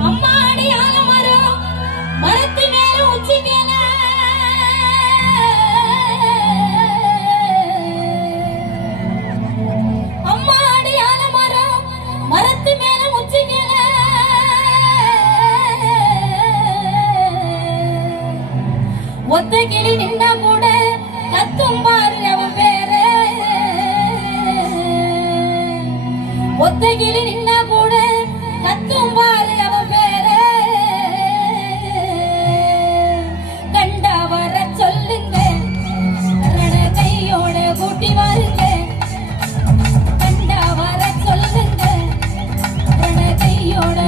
அம்மாடி ஆலமரம் மரத்து மேல உச்சிக்கல அம்மாடி ஆலமரம் மரத்து மேல உச்சிக்கல ஒத்த கிளி நின்னா கூட கத்தும் பாரு அவன் பேர ஒத்த கிளி நின்னா கூட கத்தும் பாரு அவன் பேர கண்டா வர சொல்லுங்க கையோட கூட்டி வாருங்க கண்டா வர சொல்லுங்க கையோட